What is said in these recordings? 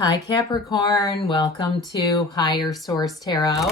Hi Capricorn, welcome to Higher Source Tarot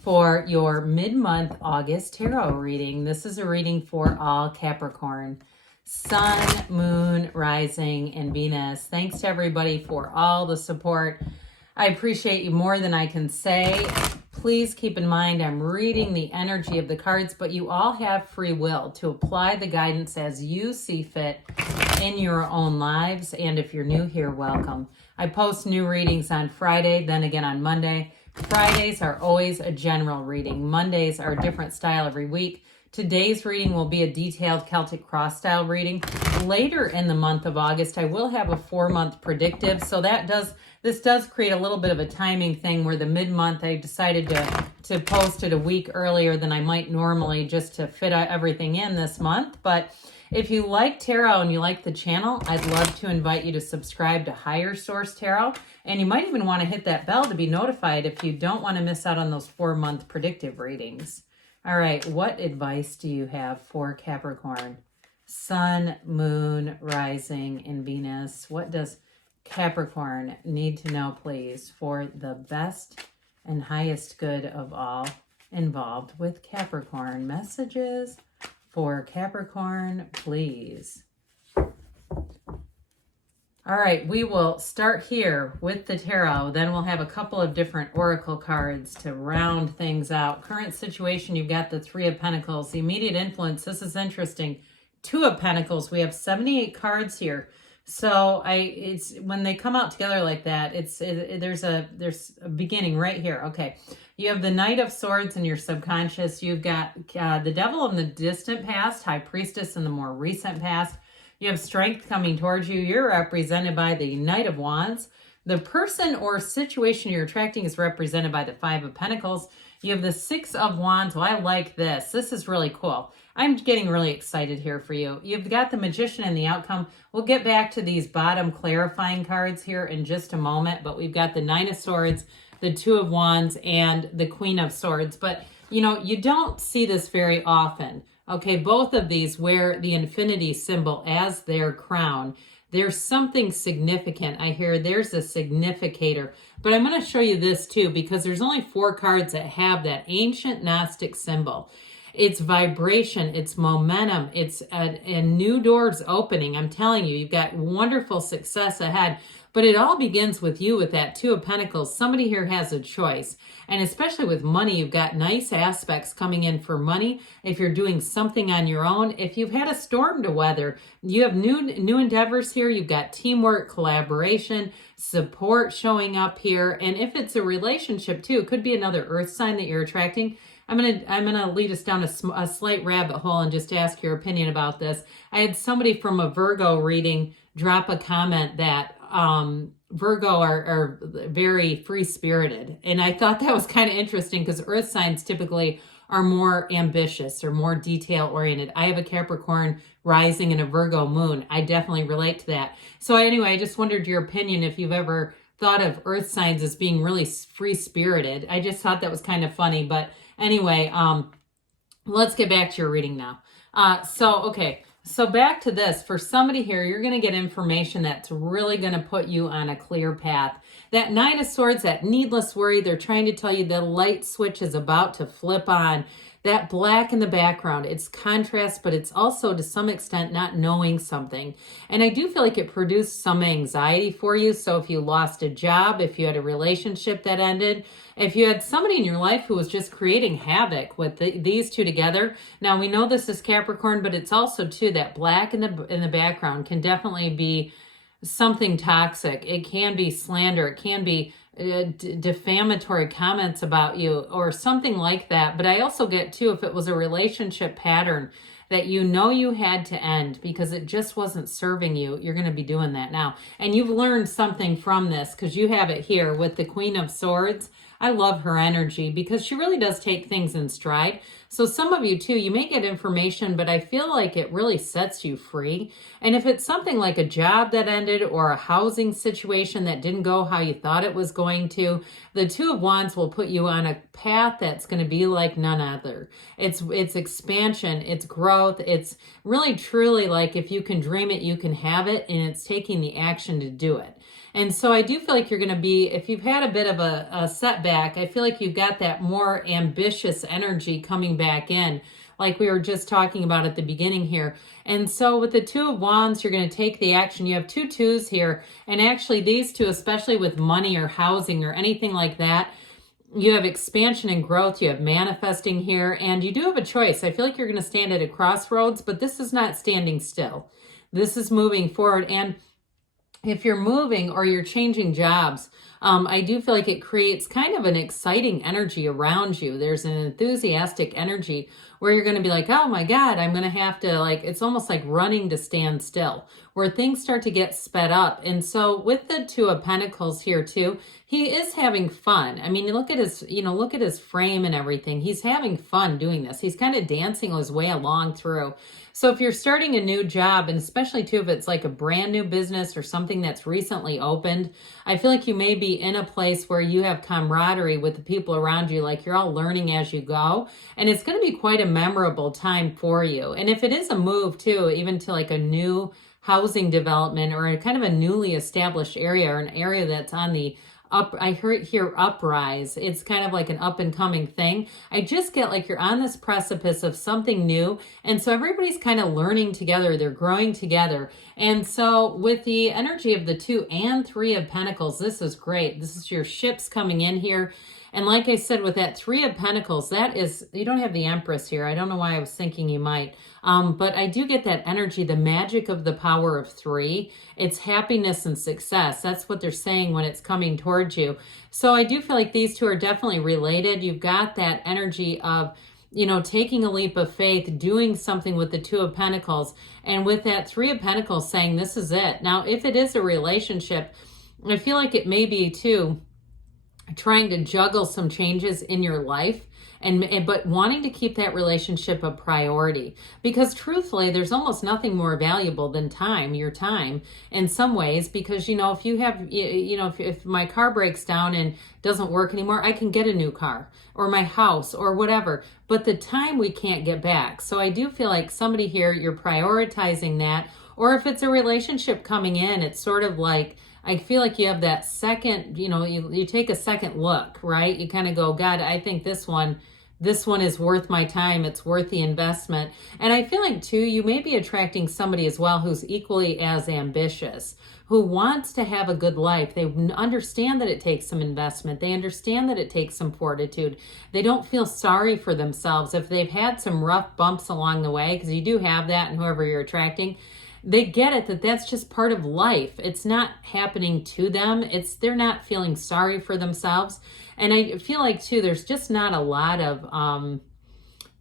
for your mid-month August tarot reading. This is a reading for all Capricorn, Sun, Moon, Rising, and Venus. Thanks to everybody for all the support. I appreciate you more than I can say. Please keep in mind I'm reading the energy of the cards, but you all have free will to apply the guidance as you see fit in your own lives. And if you're new here, welcome. I post new readings on Friday, then again on Monday. Fridays are always a general reading. Mondays are a different style every week. Today's reading will be a detailed Celtic cross style reading. Later in the month of August, I will have a 4-month predictive. So this does create a little bit of a timing thing where the mid-month I decided to post it a week earlier than I might normally just to fit everything in this month. But if you like tarot and you like the channel, I'd love to invite you to subscribe to Higher Source Tarot. And you might even want to hit that bell to be notified if you don't want to miss out on those 4-month predictive readings. All right, what advice do you have for Capricorn? Sun, Moon, Rising, and Venus. What does Capricorn need to know, please, for the best and highest good of all involved with Capricorn? Messages for Capricorn, please. All right, we will start here with the tarot. Then we'll have a couple of different oracle cards to round things out. Current situation, you've got the 3 of Pentacles. The immediate influence, this is interesting. 2 of Pentacles, we have 78 cards here. So it's when they come out together like that, there's a beginning right here. Okay, you have the Knight of Swords in your subconscious. You've got the Devil in the distant past, High Priestess in the more recent past. You have Strength coming towards you. You're represented by the Knight of Wands. The person or situation you're attracting is represented by the 5 of Pentacles. You have the 6 of Wands. Well, I like this. This is really cool. I'm getting really excited here for you. You've got the Magician and the outcome. We'll get back to these bottom clarifying cards here in just a moment, but we've got the 9 of Swords, the 2 of Wands, and the Queen of Swords. But, you know, you don't see this very often. Okay, both of these wear the infinity symbol as their crown. There's something significant. I hear there's a significator. But I'm going to show you this too, because there's only 4 cards that have that ancient Gnostic symbol. It's vibration, it's momentum, it's a new doors opening. I'm telling you, you've got wonderful success ahead. But it all begins with you with that 2 of Pentacles. Somebody here has a choice. And especially with money, you've got nice aspects coming in for money. If you're doing something on your own, if you've had a storm to weather, you have new endeavors here. You've got teamwork, collaboration, support showing up here. And if it's a relationship too, it could be another earth sign that you're attracting. I'm gonna lead us down a slight rabbit hole and just ask your opinion about this. I had somebody from a Virgo reading drop a comment that Virgo are very free-spirited. And I thought that was kind of interesting because earth signs typically are more ambitious or more detail-oriented. I have a Capricorn rising and a Virgo moon. I definitely relate to that. So anyway, I just wondered your opinion if you've ever thought of earth signs as being really free-spirited. I just thought that was kind of funny. But anyway, let's get back to your reading now. So back to this. For somebody here, you're going to get information that's really going to put you on a clear path. That 9 of Swords, that needless worry, they're trying to tell you the light switch is about to flip on. That black in the background, it's contrast, but it's also to some extent not knowing something. And I do feel like it produced some anxiety for you. So if you lost a job, if you had a relationship that ended, if you had somebody in your life who was just creating havoc with these 2 together. Now we know this is Capricorn, but it's also too that black in the background can definitely be something toxic. It can be slander. It can be defamatory comments about you or something like that. But I also get too, if it was a relationship pattern that you know you had to end because it just wasn't serving you, you're going to be doing that now. And you've learned something from this because you have it here with the Queen of Swords. I love her energy because she really does take things in stride. So some of you too, you may get information, but I feel like it really sets you free. And if it's something like a job that ended or a housing situation that didn't go how you thought it was going to, the 2 of Wands will put you on a path that's going to be like none other. It's expansion, it's growth, it's really truly like if you can dream it, you can have it, and it's taking the action to do it. And so I do feel like you're going to be, if you've had a bit of a setback, I feel like you've got that more ambitious energy coming back in, like we were just talking about at the beginning here. And so with the Two of Wands, you're going to take the action. You have two twos here. And actually these two, especially with money or housing or anything like that, you have expansion and growth, you have manifesting here, and you do have a choice. I feel like you're going to stand at a crossroads, but this is not standing still. This is moving forward. And if you're moving or you're changing jobs, I do feel like it creates kind of an exciting energy around you. There's an enthusiastic energy where you're going to be like, oh my God, I'm going to have to, like, it's almost like running to stand still, where things start to get sped up. And so with the Two of Pentacles here too, he is having fun. I mean, look at his, look at his frame and everything. He's having fun doing this. He's kind of dancing his way along through. So if you're starting a new job, and especially too, if it's like a brand new business or something that's recently opened, I feel like you may be in a place where you have camaraderie with the people around you, like you're all learning as you go. And it's going to be quite a memorable time for you. And if it is a move too, even to like a new housing development or a kind of a newly established area or an area that's on the up, I heard here uprise. It's kind of like an up and coming thing. I just get like you're on this precipice of something new. And so everybody's kind of learning together. They're growing together. And so with the energy of the Two and Three of Pentacles, this is great. This is your ships coming in here. And like I said, with that Three of Pentacles, that is, you don't have the Empress here. I don't know why I was thinking you might. But I do get that energy, the magic of the power of three. It's happiness and success. That's what they're saying when it's coming towards you. So I do feel like these two are definitely related. You've got that energy of, taking a leap of faith, doing something with the Two of Pentacles. And with that Three of Pentacles saying, this is it. Now, if it is a relationship, I feel like it may be too, trying to juggle some changes in your life but wanting to keep that relationship a priority, because truthfully there's almost nothing more valuable than your time in some ways, because if you have if my car breaks down and doesn't work anymore, I can get a new car or my house or whatever, but the time we can't get back. So I do feel like somebody here, you're prioritizing that. Or if it's a relationship coming in, it's sort of like, I feel like you have that second, you take a second look, right? You kind of go, God, I think this one is worth my time. It's worth the investment. And I feel like too, you may be attracting somebody as well who's equally as ambitious, who wants to have a good life. They understand that it takes some investment. They understand that it takes some fortitude. They don't feel sorry for themselves if they've had some rough bumps along the way, because you do have that in whoever you're attracting. They get it that that's just part of life. It's not happening to them. They're not feeling sorry for themselves. And I feel like too, there's just not a lot of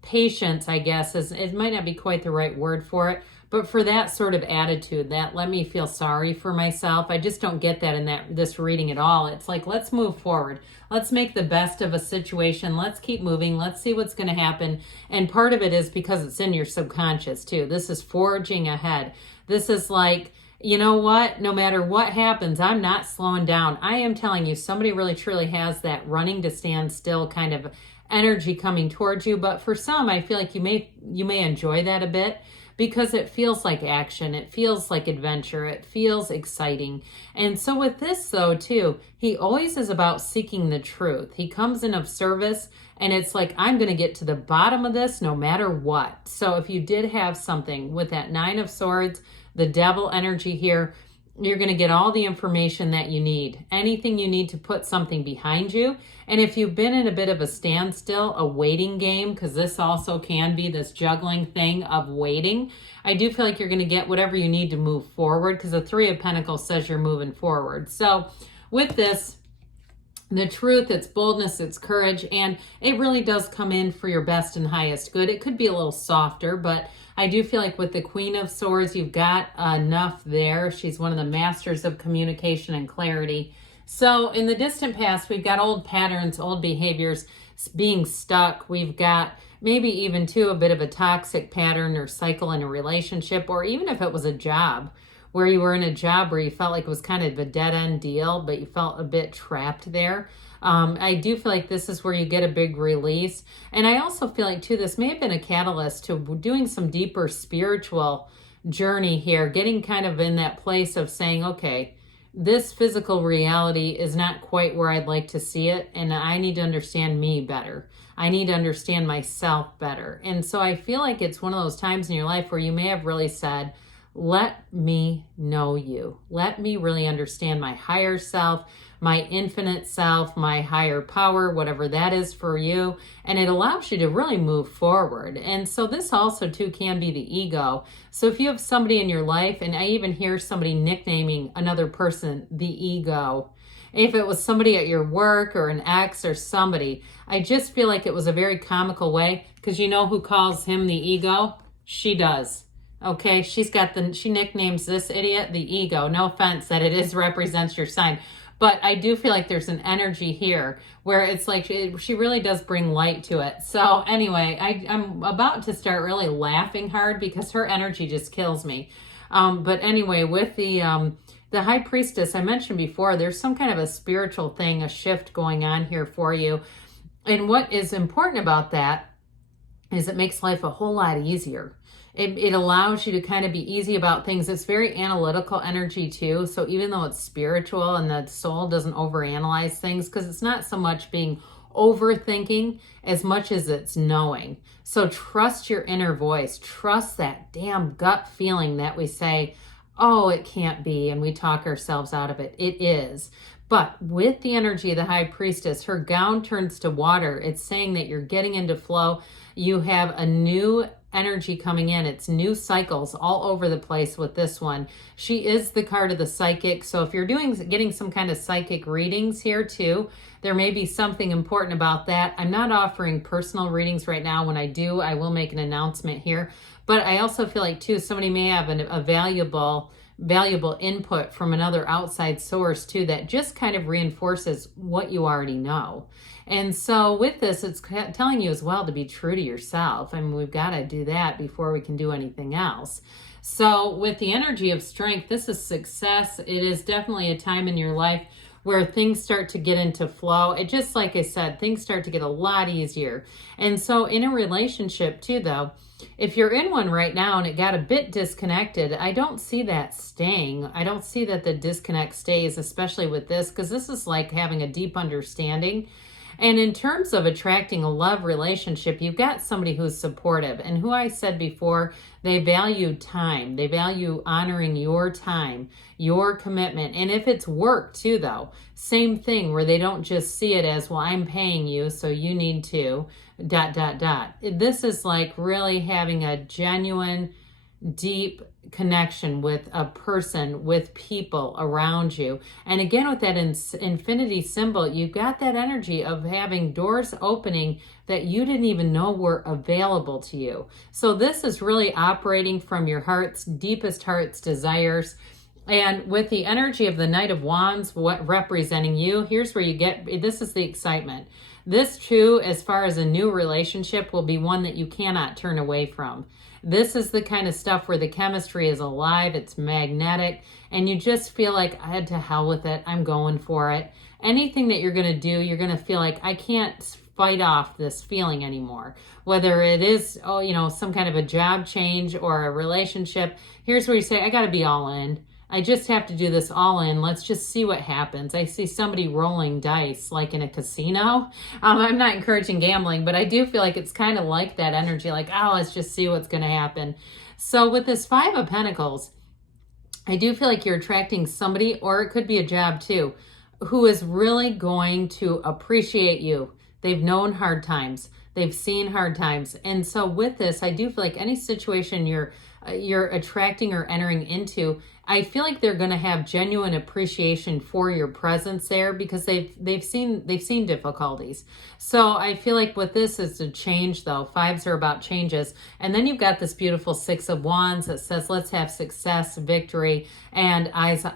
patience, I guess. It might not be quite the right word for it, but for that sort of attitude, that let me feel sorry for myself. I just don't get that in this reading at all. It's like, let's move forward. Let's make the best of a situation. Let's keep moving. Let's see what's going to happen. And part of it is because it's in your subconscious too. This is forging ahead. This is like, you know what? No matter what happens, I'm not slowing down. I am telling you, somebody really truly has that running to stand still kind of energy coming towards you. But for some, I feel like you may enjoy that a bit, because it feels like action. It feels like adventure. It feels exciting. And so with this though too, he always is about seeking the truth. He comes in of service, and it's like, I'm going to get to the bottom of this no matter what. So if you did have something with that Nine of Swords, the Devil energy here, you're going to get all the information that you need. Anything you need to put something behind you. And if you've been in a bit of a standstill, a waiting game, because this also can be this juggling thing of waiting, I do feel like you're going to get whatever you need to move forward, because the Three of Pentacles says you're moving forward. So with this, the truth, it's boldness, it's courage, and it really does come in for your best and highest good. It could be a little softer, but I do feel like with the Queen of Swords, you've got enough there. She's one of the masters of communication and clarity. So in the distant past, we've got old patterns, old behaviors being stuck. We've got maybe even too a bit of a toxic pattern or cycle in a relationship, or even if it was a job, where you were in a job where you felt like it was kind of a dead-end deal, but you felt a bit trapped there. I do feel like this is where you get a big release. And I also feel like, too, this may have been a catalyst to doing some deeper spiritual journey here, getting kind of in that place of saying, okay, this physical reality is not quite where I'd like to see it, and I need to understand me better. I need to understand myself better. And so I feel like it's one of those times in your life where you may have really said, let me know you. Let me really understand my higher self, my infinite self, my higher power, whatever that is for you. And it allows you to really move forward. And so this also too can be the ego. So if you have somebody in your life, and I even hear somebody nicknaming another person the ego, if it was somebody at your work or an ex or somebody, I just feel like it was a very comical way, because you know who calls him the ego? She does. Okay, she nicknames this idiot the ego. No offense that it represents your sign. But I do feel like there's an energy here where it's like she really does bring light to it. So anyway, I'm about to start really laughing hard because her energy just kills me. But anyway, with the High Priestess, I mentioned before, there's some kind of a spiritual thing, a shift going on here for you. And what is important about that is it makes life a whole lot easier. It allows you to kind of be easy about things. It's very analytical energy too. So even though it's spiritual and the soul doesn't overanalyze things, because it's not so much being overthinking as much as it's knowing. So trust your inner voice. Trust that damn gut feeling that we say, oh, it can't be, and we talk ourselves out of it. It is. But with the energy of the High Priestess, her gown turns to water. It's saying that you're getting into flow. You have a new energy coming in. It's new cycles all over the place with this one. She is the card of the psychic. So if you're getting some kind of psychic readings here too, there may be something important about that. I'm not offering personal readings right now. When I do, I will make an announcement here. But I also feel like too, somebody may have a valuable input from another outside source too, that just kind of reinforces what you already know. And so with this, it's telling you as well to be true to yourself. I mean, we've got to do that before we can do anything else. So with the energy of strength, this is success. It is definitely a time in your life where things start to get into flow. It just, like I said, things start to get a lot easier. And so in a relationship too, though, if you're in one right now and it got a bit disconnected, I don't see that staying. I don't see that the disconnect stays, especially with this, because this is like having a deep understanding. And in terms of attracting a love relationship, you've got somebody who's supportive, and who I said before, they value time. They value honoring your time, your commitment. And if it's work too, though, same thing, where they don't just see it as, well, I'm paying you, so you need to, ... This is like really having a genuine, deep connection with a person, with people around you. And again, with that infinity symbol, you've got that energy of having doors opening that you didn't even know were available to you. So this is really operating from your heart's deepest heart's desires. And with the energy of the Knight of Wands, what representing you, here's where you get, this is the excitement. This too, as far as a new relationship, will be one that you cannot turn away from. This is the kind of stuff where the chemistry is alive, it's magnetic, and you just feel like, I had to hell with it, I'm going for it. Anything that you're going to do, you're going to feel like, I can't fight off this feeling anymore. Whether it is, some kind of a job change or a relationship, here's where you say, I got to be all in. I just have to do this all in. Let's just see what happens. I see somebody rolling dice like in a casino. I'm not encouraging gambling, but I do feel like it's kind of like that energy, like, oh, let's just see what's going to happen. So with this Five of Pentacles, I do feel like you're attracting somebody, or it could be a job too, who is really going to appreciate you. They've known hard times. They've seen hard times. And so with this, I do feel like any situation you're attracting or entering into, I feel like they're going to have genuine appreciation for your presence there, because they've seen difficulties. So I feel like with this is a change, though. Fives are about changes. And then you've got this beautiful Six of Wands that says, let's have success, victory, and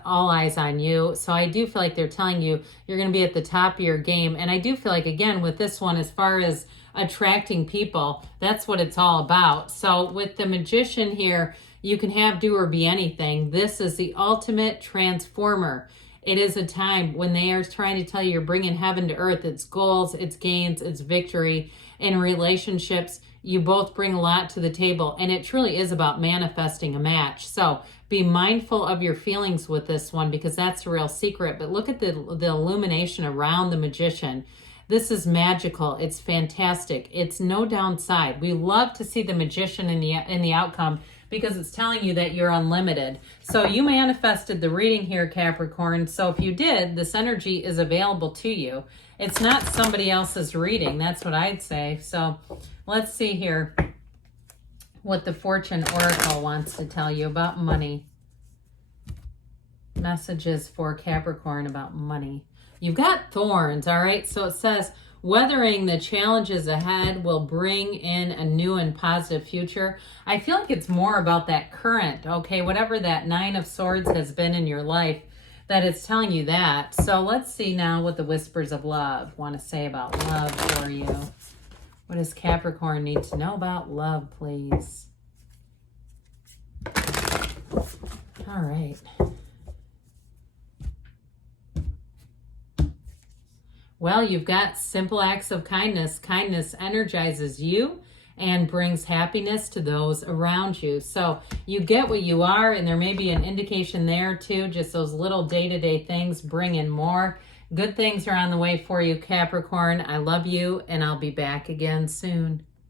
all eyes on you. So I do feel like they're telling you you're going to be at the top of your game. And I do feel like, again, with this one, as far as attracting people, that's what it's all about. So with the Magician here, you can have, do, or be anything. This is the ultimate transformer. It is a time when they are trying to tell you you're bringing heaven to earth. It's goals, it's gains, it's victory in relationships. You both bring a lot to the table, and it truly is about manifesting a match. So be mindful of your feelings with this one, because that's the real secret. But look at the illumination around the Magician. This is magical. It's fantastic. It's no downside. We love to see the Magician in the outcome, because it's telling you that you're unlimited. So you manifested the reading here, Capricorn. So if you did, this energy is available to you. It's not somebody else's reading. That's what I'd say. So let's see here what the Fortune Oracle wants to tell you about money. Messages for Capricorn about money. You've got thorns, all right? So it says, weathering the challenges ahead will bring in a new and positive future. I feel like it's more about that current, okay? Whatever that Nine of Swords has been in your life, that it's telling you that. So let's see now what the Whispers of Love want to say about love for you. What does Capricorn need to know about love, please? All right. Well, you've got simple acts of kindness. Kindness energizes you and brings happiness to those around you. So you get what you are, and there may be an indication there too. Just those little day-to-day things bring in more. Good things are on the way for you, Capricorn. I love you, and I'll be back again soon.